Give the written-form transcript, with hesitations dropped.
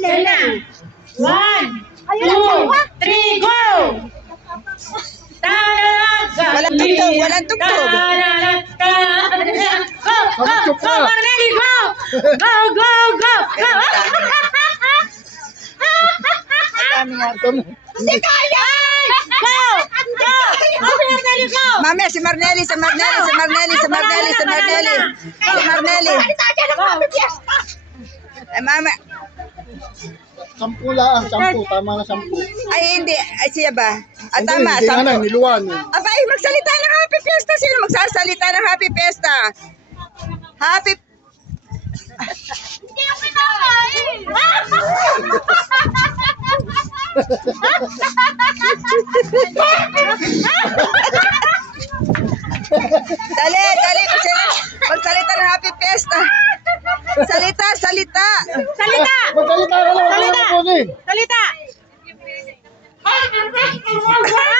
Sige na. 1, 2, 3, go! Walang tugtog, walang tugtog. Go, go, go, Marnelli, go! Go, go, go, go! Hindi kaya! Go! Go! Go, Marnelli, go! Mami, si Marnelli, si Marnelli, si Marnelli, si Marnelli, si Marnelli. Si Marnelli. Mama. 10 lang, 10. Tama na 10. Ay, hindi. Ay, siya ba? Ah, tama, Hindi nga na, 10. niluwan. Aba, ay, magsalita ng Happy Fiesta. Sino magsasalita ng Happy Fiesta? Happy... Hindi ako pinakain! Dali, dali. Magsalita ng Happy Fiesta. Salita, salita. Salita! Magsalita ka lang. Salita! Salita! Salita!